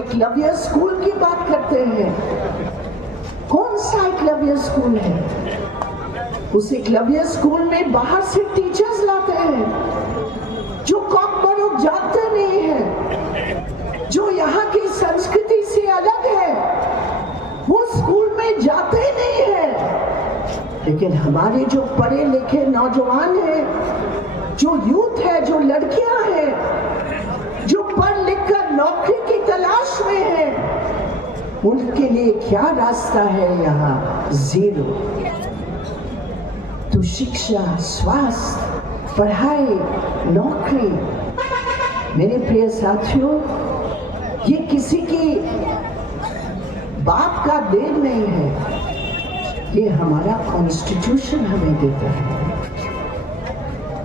Eklavya school की बात करते हैं। कौन सा एकलव्य स्कूल है? उस एकलव्य स्कूल में बाहर से टीचर्स लाते हैं जो कॉकबरोग जानते नहीं है, जो यहाँ की संस्कृति से अलग है, वो स्कूल में जाते नहीं है। लेकिन हमारे जो पढ़े लिखे नौजवान हैं, जो यूथ है, जो लड़कियां हैं, जो पढ़ लिख कर नौकरी की तलाश में हैं, उनके लिए क्या रास्ता है यहाँ? जीरो। तो शिक्षा, स्वास्थ्य, पढ़ाई, नौकरी, मेरे प्रिय साथियों, ये किसी की बाप का देन नहीं है, ये हमारा कॉन्स्टिट्यूशन हमें देता है।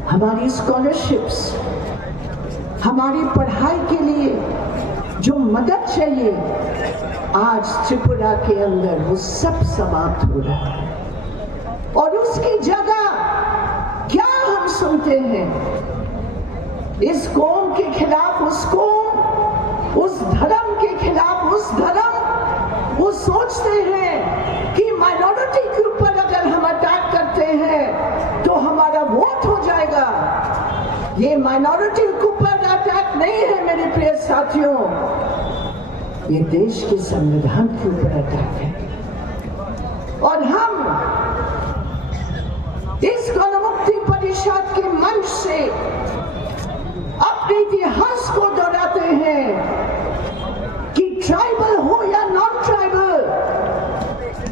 हमारी स्कॉलरशिप्स, हमारी पढ़ाई के लिए जो मदद चाहिए, आज त्रिपुरा के अंदर वो सब समाप्त हो रहा है। और उसकी जगह क्या हम सुनते हैं? इस कौम के खिलाफ उस कौम, उस धर्म के खिलाफ उस धर्म। वो सोचते हैं कि माइनॉरिटी के ऊपर अगर हम अटैक करते हैं तो हमारा वोट हो जाएगा। ये माइनॉरिटी के ऊपर अटैक नहीं है मेरे प्रिय साथियों, ये देश के संविधान के ऊपर अटैक है। और हम इस गण मुक्ति परिषद के मंच से अपने इतिहास को दोहराते हैं कि ट्राइबल हो या नॉन ट्राइबल,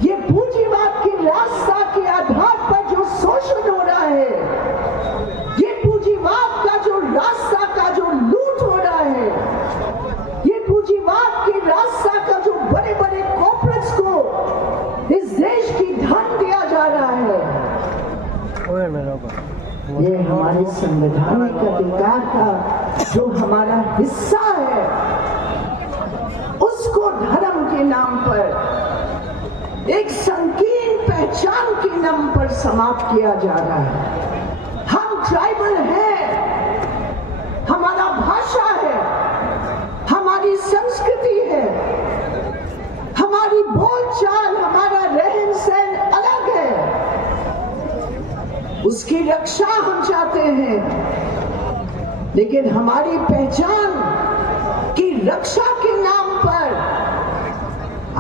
ये पूंजीवाद की रास्ता के आधार पर जो शोषण हो रहा है, ये पूंजीवाद का जो रास्ता का जो लूट हो रहा है, ये पूंजीवाद की रास्ता का जो बड़े बड़े कॉर्पोरेट्स को इस देश की धन दिया जा रहा है, ये हमारे संवैधानिक अधिकार का जो हमारा हिस्सा है, उसको धर्म के नाम पर, एक संकीर्ण पहचान के नाम पर समाप्त किया जा रहा है। हम ट्राइबल हैं, हमारा भाषा है, हमारी संस्कृति है, हमारी बोलचाल, हमारा रहन सहन अलग है, उसकी रक्षा हम चाहते हैं। लेकिन हमारी पहचान की रक्षा के नाम पर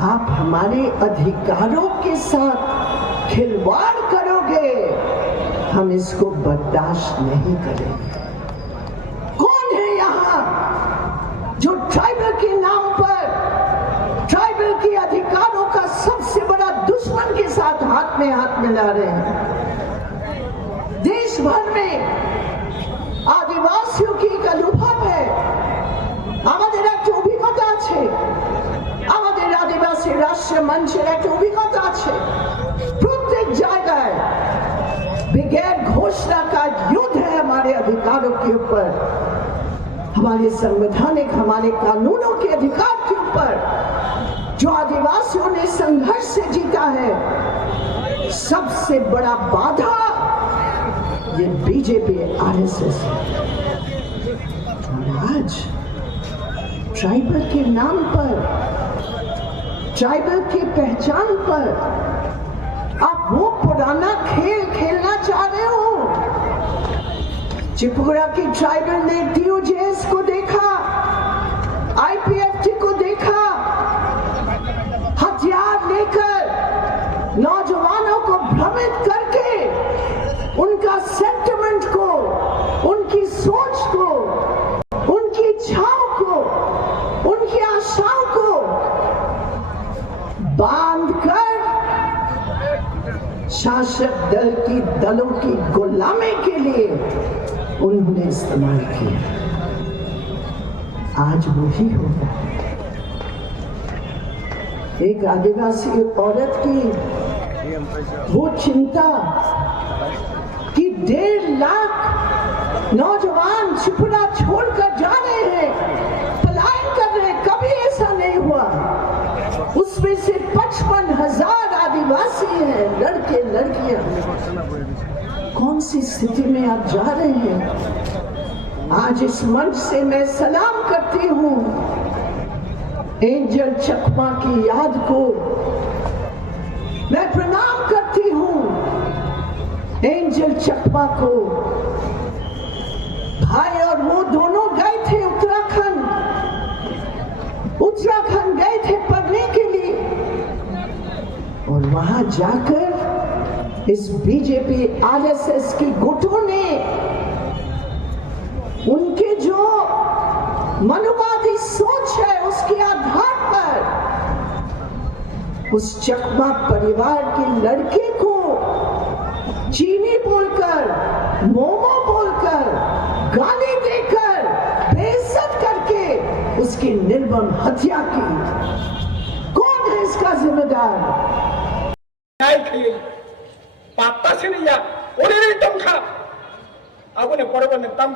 आप हमारे अधिकारों के साथ खिलवाड़ करोगे, हम इसको बर्दाश्त नहीं करेंगे। कौन है यहाँ जो ट्राइबल के नाम पर, ट्राइबल के अधिकारों का सबसे बड़ा दुश्मन के साथ हाथ में हाथ मिला रहे हैं? देश भर में आदिवासियों की एक अनुभव है, আমাদের একটা অভিজ্ঞতা আছে, আমাদের আদিবাসী রাষ্ট্রীয় মঞ্চের একটা অভিজ্ঞতা আছে। প্রত্যেক জায়গায় बगैर घोषणा का युद्ध है हमारे अधिकारों के ऊपर, हमारे संवैधानिक, हमारे कानूनों के अधिकार के ऊपर, जो आदिवासियों ने संघर्ष से जीता है। सबसे बड़ा बाधा ये बीजेपी, आरएसएस है। और आज ट्राइबल के नाम पर, ट्राइबल की पहचान पर आप वो पुराना खेल खेलना चाह रहे हो। त्रिपुरा की ट्राइबल ने टीयूजेएस को देखा, आईपीएफटी को देखा, हथियार लेकर नौजवानों को भ्रमित करके उनका सेंटिमेंट को, उनकी सोच को, उनकी इच्छाओं को, उनकी आशाओं को बांधकर शासक दल की दलों की गुलामी के लिए उन्होंने इस्तेमाल किया। आज वही होगा। एक आदिवासी औरत की वो चिंता कि 1.5 लाख नौजवान त्रिपुरा छोड़कर जा रहे हैं, पलायन कर रहे हैं, कभी ऐसा नहीं हुआ। उसमें से 55,000 आदिवासी हैं, लड़के लड़कियां। कौन सी स्थिति में आप जा रहे हैं? आज इस मंच से मैं सलाम करती हूँ एंजल चकमा की याद को मैं प्रणाम करती हूं। एंजल चकमा को भाई और वो दोनों गए थे उत्तराखंड गए थे पढ़ने के लिए, और वहां जाकर इस बीजेपी आरएसएस की गुटों ने उनके जो मनुवादी सोच है उसके आधार पर उस चकमा परिवार के लड़के को चीनी बोलकर, मोमो बोलकर, गाली देकर, बेइज्जत करके उसकी निर्मम हत्या की। कौन है इसका जिम्मेदार? पात्ता से नहीं या उन्हें नहीं तुम खा अब उन्हें पड़ों ने तम